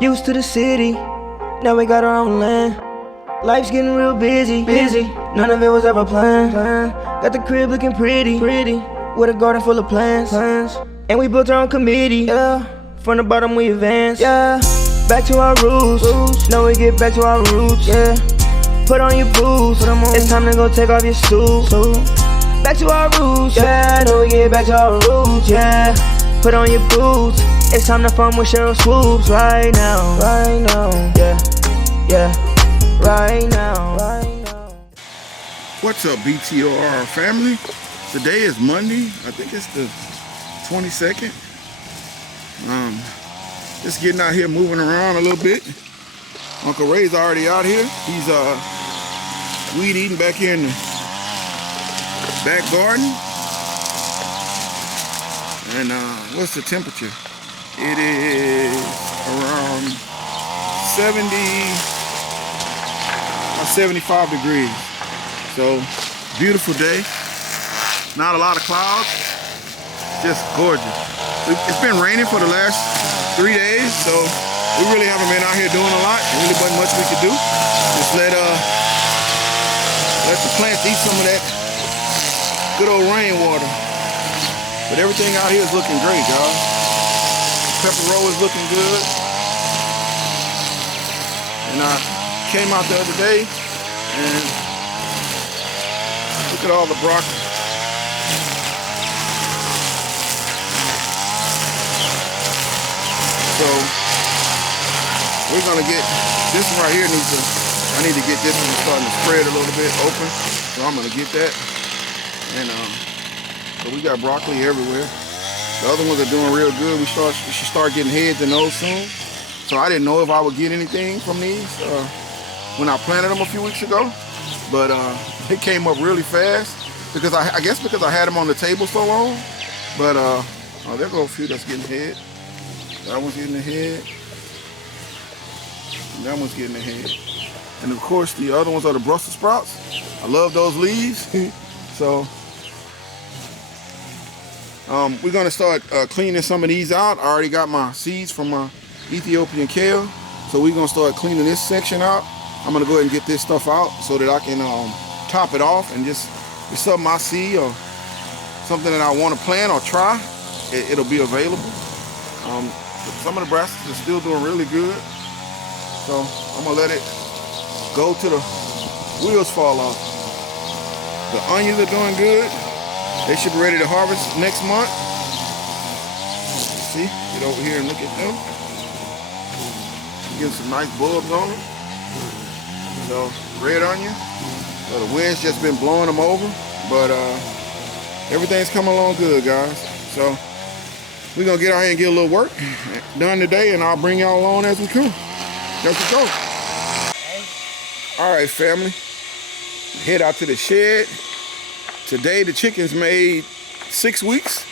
Used to the city, now we got our own land. Life's getting real busy. None of it was ever planned. Got the crib looking pretty, with a garden full of plants. And we built our own committee, yeah. From the bottom we advance, yeah. Back to our roots, now we get back to our roots, yeah. Put on your boots, it's time to go take off your suit. Back to our roots, yeah. Now we get back to our roots, yeah. Put on your boots, it's time to fun with Cheryl Swoops right now, yeah, right now. What's up, BTOR family? Today is Monday. I think it's the 22nd. Just getting out here, moving around a little bit. Uncle Ray's already out here. He's weed eating back here in the back garden. And what's the temperature? It is around 75 degrees. So, beautiful day. Not a lot of clouds. Just gorgeous. It's been raining for the last 3 days, so we really haven't been out here doing a lot. There really wasn't much we could do. Just let the plants eat some of that good old rainwater. But everything out here is looking great, y'all. Pepper roll is looking good. And I came out the other day and look at all the broccoli. So we're gonna get this one right here. I need to get this one starting to spread a little bit open. So I'm gonna get that. And so we got broccoli everywhere. The other ones are doing real good. We should start getting heads in those soon. So I didn't know if I would get anything from these when I planted them a few weeks ago. But it came up really fast because I guess because I had them on the table so long. But oh, there go a few that's getting head. That one's getting ahead. And that one's getting ahead. And of course, the other ones are the Brussels sprouts. I love those leaves. So we're gonna start cleaning some of these out. I already got my seeds from my Ethiopian kale. So we're gonna start cleaning this section out. I'm gonna go ahead and get this stuff out so that I can top it off and just, if something I see or something that I wanna plant or try, it'll be available. Some of the brassicas are still doing really good. So I'm gonna let it go till the wheels fall off. The onions are doing good. They should be ready to harvest next month. See, get over here and look at them. Get some nice bulbs on them. So red onion. So the wind's just been blowing them over, but everything's coming along good, guys. So we're gonna get out here and get a little work done today, and I'll bring y'all along as we come. Let's go. All right, family. Head out to the shed. Today the chickens made 6 weeks.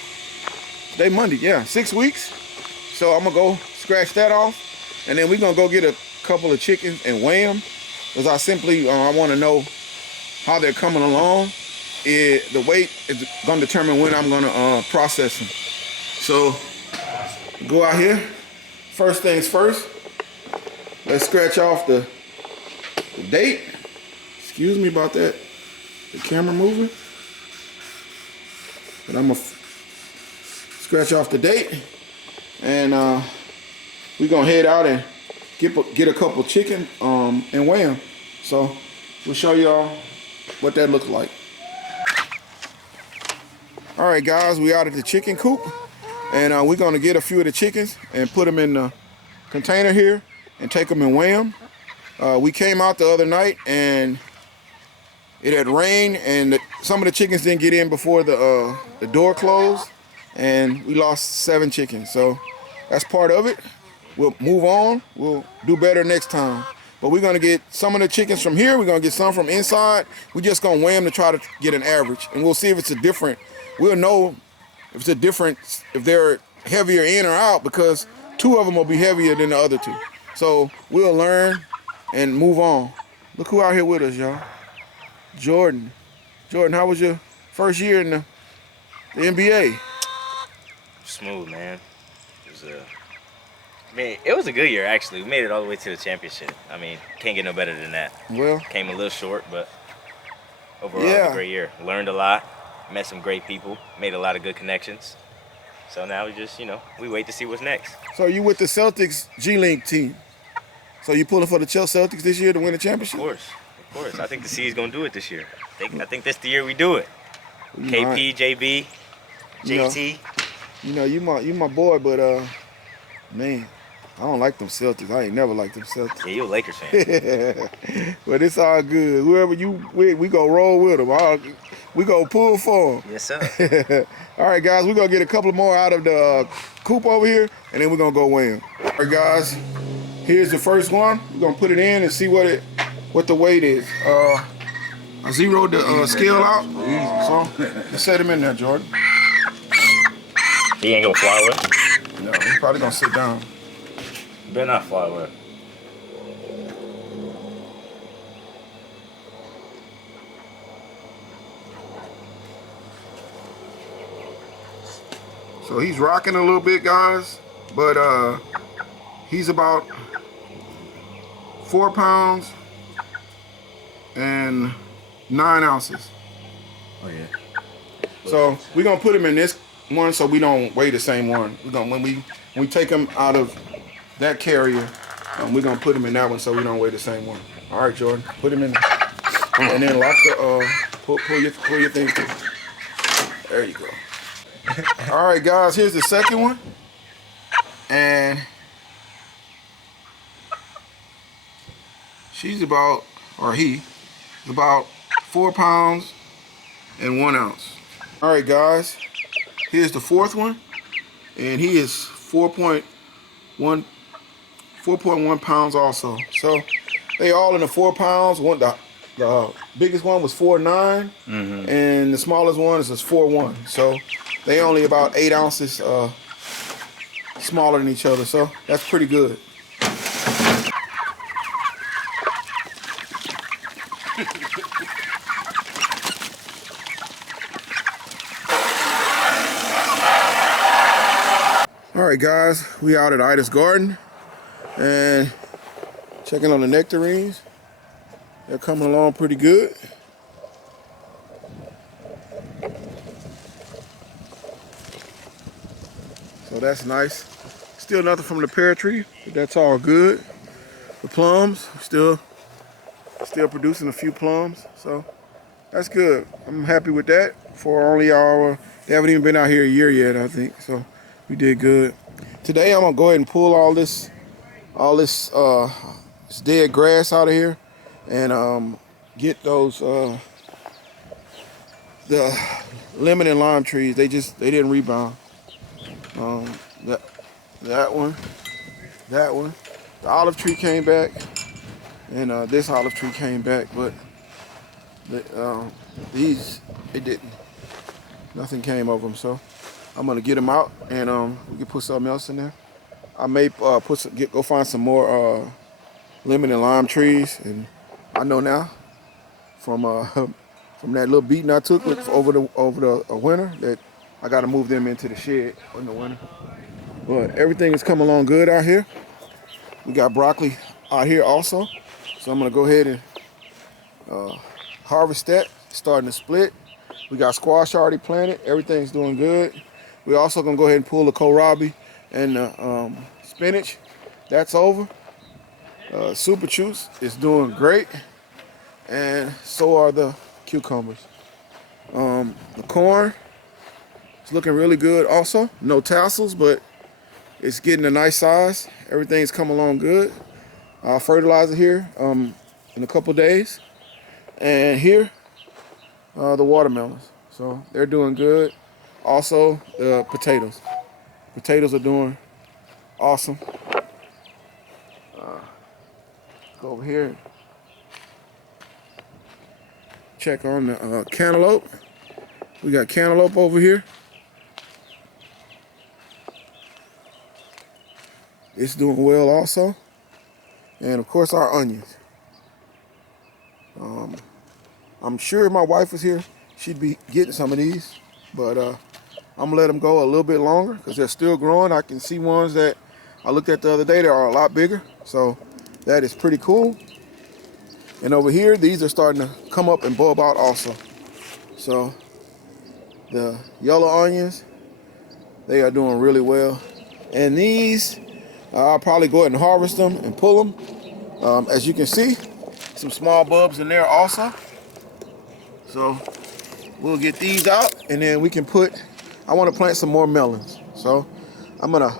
Today Monday, yeah, 6 weeks. So I'm gonna go scratch that off, and then we're gonna go get a couple of chickens and weigh them, because I want to know how they're coming along. The weight is gonna determine when I'm gonna process them. So go out here. First things first. Let's scratch off the date. Excuse me about that. The camera moving. But I'm gonna scratch off the date, and we're gonna head out and get a couple chicken and weigh them. So we'll show y'all what that looks like. All right, guys, we out at the chicken coop, and we're gonna get a few of the chickens and put them in the container here and take them and weigh them. We came out the other night and it had rained, and some of the chickens didn't get in before the door closed, and we lost 7 chickens. So that's part of it. We'll move on. We'll do better next time. But we're gonna get some of the chickens from here. We're gonna get some from inside. We're just gonna weigh them to try to get an average, and we'll see if it's a different. We'll know if it's a difference, if they're heavier in or out, because 2 of them will be heavier than the other 2. So we'll learn and move on. Look who out here with us, y'all. Jordan. Jordan, how was your first year in the NBA? Smooth, man. It was Man, it was a good year actually. We made it all the way to the championship. I mean, can't get no better than that. Well, Came a little short, but overall it was yeah. a great year. Learned a lot, met some great people, made a lot of good connections. So now we just, we wait to see what's next. So you with the Celtics G-League team. So you pulling for the Chelsea Celtics this year to win the championship? Of course. I think the C's gonna do it this year. I think this the year we do it. KP, JB, JT. You my boy, but man, I don't like them Celtics. I ain't never liked them Celtics. Yeah, you a Lakers fan. But it's all good. Whoever you with, we go roll with them. We go pull for them. Yes, sir. All right, guys, we're going to get a couple more out of the coop over here, and then we're going to go weigh them. All right, guys, here's the first one. We're going to put it in and see what the weight is. I zeroed the scale out, so let's set him in there, Jordan. He ain't gonna fly away? No, he's probably going to sit down. Better not fly away. So he's rocking a little bit, guys, but he's about 4 pounds and 9 ounces. Oh yeah. So we're gonna put him in this one so we don't weigh the same one. We're gonna when we take him out of that carrier, we're gonna put him in that one so we don't weigh the same one. All right, Jordan, put him in there. And then lock the pull your thing through. There you go. All right, guys, here's the second one, and he's about 4 pounds and 1 ounce. All right, guys, here's the fourth one, and he is 4.1 pounds also. So they all in the 4 pounds. The biggest one was 4.9, and the smallest one is 4.1. So they only about 8 ounces smaller than each other, so that's pretty good. All right, guys, we out at Ida's Garden and checking on the nectarines. They're coming along pretty good. So that's nice. Still nothing from the pear tree, but that's all good. The plums, still producing a few plums, so that's good. I'm happy with that. For only they haven't even been out here a year yet, I think. So we did good. Today I'm gonna go ahead and pull all this dead grass out of here and get those the lemon and lime trees. They didn't rebound. That one, the olive tree came back, and this olive tree came back, but these, it didn't. Nothing came of them, so I'm gonna get them out, and we can put something else in there. I may go find some more lemon and lime trees, and I know now from that little beating I took over the winter that I got to move them into the shed in the winter. But everything is coming along good out here. We got broccoli out here also, so I'm gonna go ahead and harvest that. Starting to split. We got squash already planted. Everything's doing good. We're also gonna go ahead and pull the kohlrabi and the spinach. That's over. Super Juice is doing great, and so are the cucumbers. The corn is looking really good also. No tassels, but it's getting a nice size. Everything's come along good. I'll fertilize it here in a couple days. And here, the watermelons. So they're doing good. Also, the potatoes. Potatoes are doing awesome. Go over here. Check on the cantaloupe. We got cantaloupe over here. It's doing well also. And of course our onions. I'm sure if my wife was here, she'd be getting some of these, but I'm gonna let them go a little bit longer because they're still growing. I can see ones that I looked at the other day, they are a lot bigger. So that is pretty cool. And over here, these are starting to come up and bulb out also. So the yellow onions, they are doing really well. And these, I'll probably go ahead and harvest them and pull them. As you can see, some small bulbs in there also. So we'll get these out and then we can I want to plant some more melons. So I'm gonna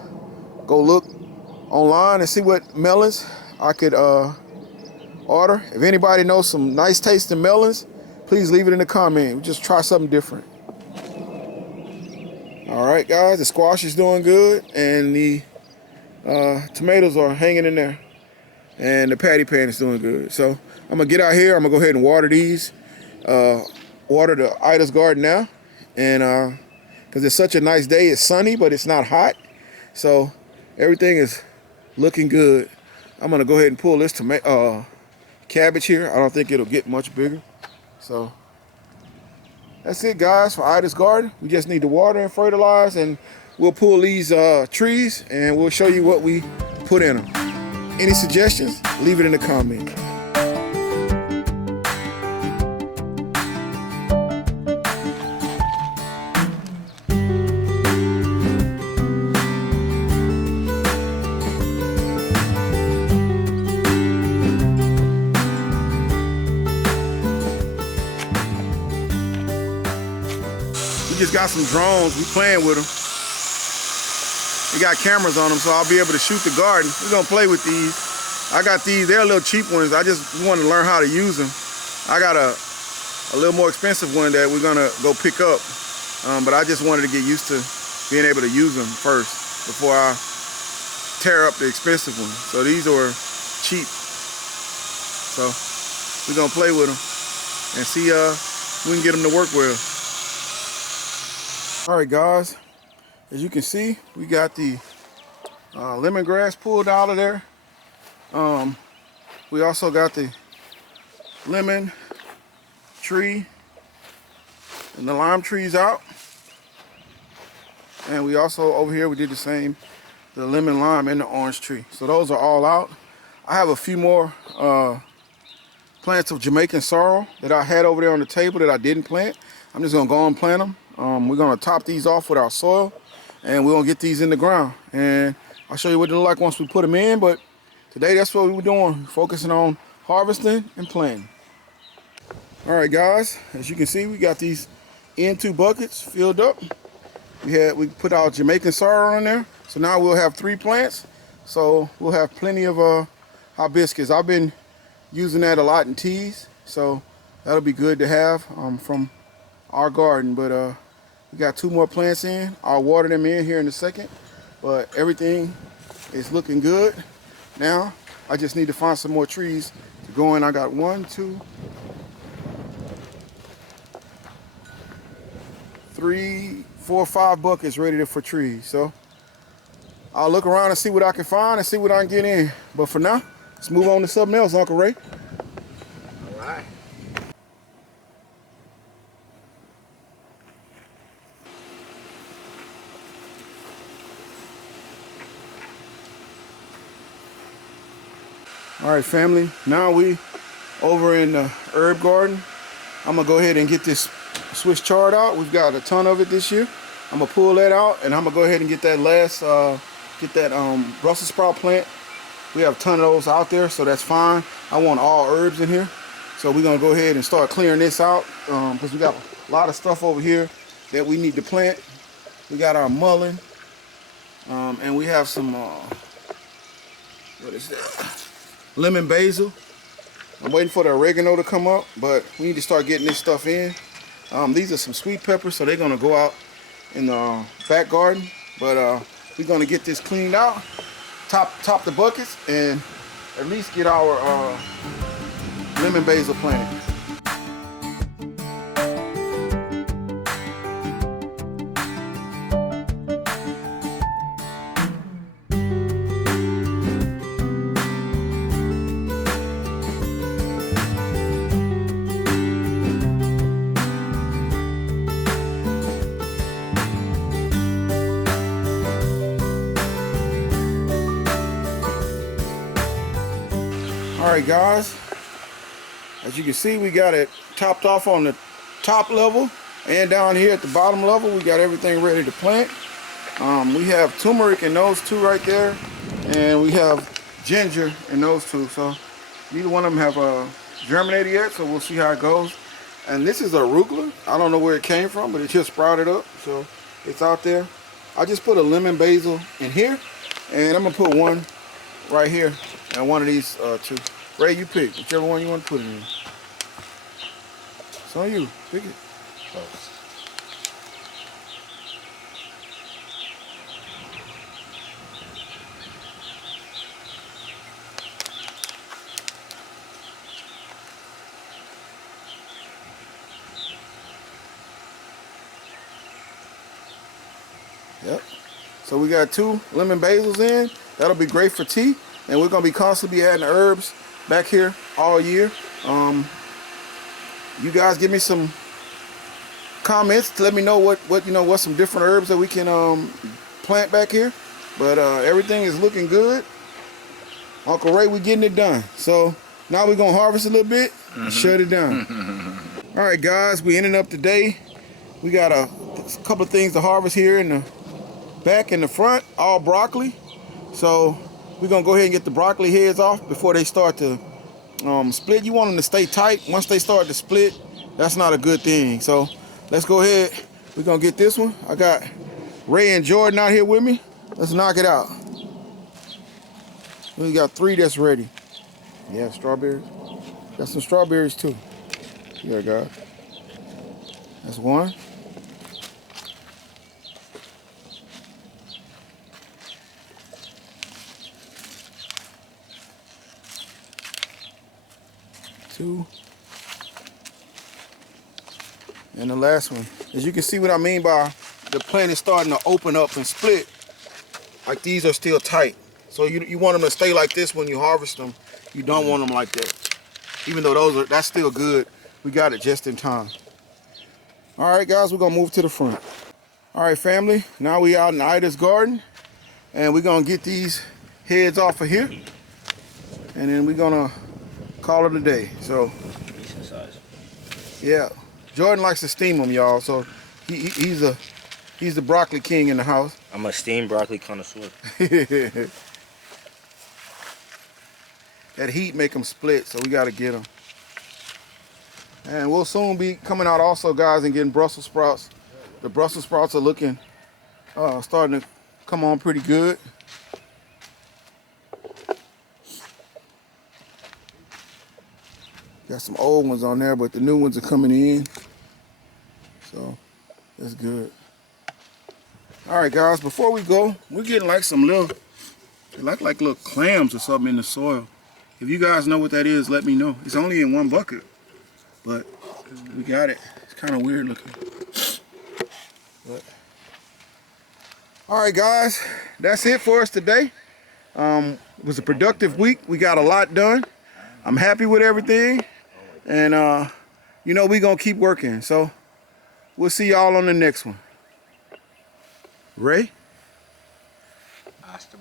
go look online and see what melons I could order. If anybody knows some nice tasting melons, please leave it in the comment. We just try something different. All right, guys, the squash is doing good and the tomatoes are hanging in there and the patty pan is doing good. So I'm gonna get out here. I'm gonna go ahead and water these. Water the Ida's garden now, and because it's such a nice day, it's sunny, but it's not hot. So everything is looking good. I'm gonna go ahead and pull this cabbage here. I don't think it'll get much bigger. So that's it, guys, for Ida's garden. We just need to water and fertilize, and we'll pull these trees and we'll show you what we put in them. Any suggestions? Leave it in the comment. We just got some drones. We playing with them. We got cameras on them, so I'll be able to shoot the garden. We're gonna play with these. I got these. They're a little cheap ones. I just want to learn how to use them. I got a little more expensive one that we're gonna go pick up, but I just wanted to get used to being able to use them first before I tear up the expensive one. So these are cheap. So we're gonna play with them and see if we can get them to work well. All right, guys, as you can see, we got the lemongrass pulled out of there. We also got the lemon tree and the lime trees out. And we also, over here, we did the same, the lemon, lime, and the orange tree. So those are all out. I have a few more plants of Jamaican sorrel that I had over there on the table that I didn't plant. I'm just gonna go and plant them. We're gonna top these off with our soil and we're gonna get these in the ground. And I'll show you what they look like once we put them in, but today that's what we're doing, focusing on harvesting and planting. All right, guys, as you can see, we got these N2 buckets filled up. We put our Jamaican sorrel in there. So now we'll have 3 plants. So we'll have plenty of hibiscus. I've been using that a lot in teas. So that'll be good to have from our garden. But we got 2 more plants in. I'll water them in here in a second. But everything is looking good. Now I just need to find some more trees to go in. I got 1, 2, 3, 4, 5 buckets ready for trees. So I'll look around and see what I can find and see what I can get in. But for now, let's move on to something else, Uncle Ray. All right. All right, family, now we over in the herb garden. I'm gonna go ahead and get this Swiss chard out. We've got a ton of it this year. I'm gonna pull that out and I'm gonna go ahead and get that Brussels sprout plant. We have a ton of those out there, so that's fine. I want all herbs in here. So we're gonna go ahead and start clearing this out because we got a lot of stuff over here that we need to plant. We got our mullein and we have some, what is that? Lemon basil. I'm waiting for the oregano to come up, but we need to start getting this stuff in. These are some sweet peppers, so they're gonna go out in the back garden. But we're gonna get this cleaned out, top the buckets, and at least get our lemon basil planted. All right, guys. As you can see, we got it topped off on the top level, and down here at the bottom level, we got everything ready to plant. We have turmeric in those two right there, and we have ginger in those two. So neither one of them have germinated yet, so we'll see how it goes. And this is arugula. I don't know where it came from, but it just sprouted up, so it's out there. I just put a lemon basil in here, and I'm gonna put one right here, and one of these two. Ray, you pick whichever one you want to put it in. It's on you. Pick it. Yep. So we got 2 lemon basils in. That'll be great for tea, and we're gonna be constantly adding herbs back here all year. You guys give me some comments to let me know what's some different herbs that we can plant back here. But everything is looking good. Uncle Ray, we're getting it done. So now we're gonna harvest a little bit and shut it down. All right, guys, we ending up today. We got a couple of things to harvest here in the back and the front, all broccoli. So we're gonna go ahead and get the broccoli heads off before they start to split. You want them to stay tight. Once they start to split, that's not a good thing. So let's go ahead. We're gonna get this one. I got Ray and Jordan out here with me. Let's knock it out. We got 3 that's ready. Yeah, strawberries. Got some strawberries too. Here, guys. That's 1. 2. And the last one. As you can see what I mean by the plant is starting to open up and split. Like these are still tight. So you want them to stay like this when you harvest them. You don't want them like that. Even though that's still good. We got it just in time. All right, guys, we're gonna move to the front. All right, family, now we out in Ida's garden, and we're gonna get these heads off of here, and then we're gonna call it a day. So, Decent size. yeah, Jordan likes to steam them, y'all. So he's the broccoli king in the house. I'm a steamed broccoli connoisseur. That heat make them split, so we gotta get them. And we'll soon be coming out also, guys, and getting Brussels sprouts. The Brussels sprouts are looking, starting to come on pretty good. Got some old ones on there, but the new ones are coming in. So, that's good. All right, guys, before we go, we're getting like some little, like little clams or something in the soil. If you guys know what that is, let me know. It's only in 1 bucket, but we got it. It's kind of weird looking. But, all right, guys, that's it for us today. It was a productive week. We got a lot done. I'm happy with everything, and you know, we're gonna keep working. So we'll see y'all on the next one. Ray,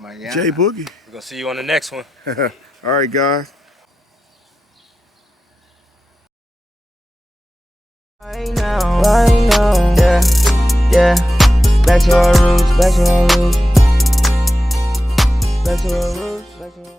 Jay Boogie. We're gonna see you on the next one. All right, guys. Right now, yeah. Back to our roots, back to our roots, back to our roots, back to our roots.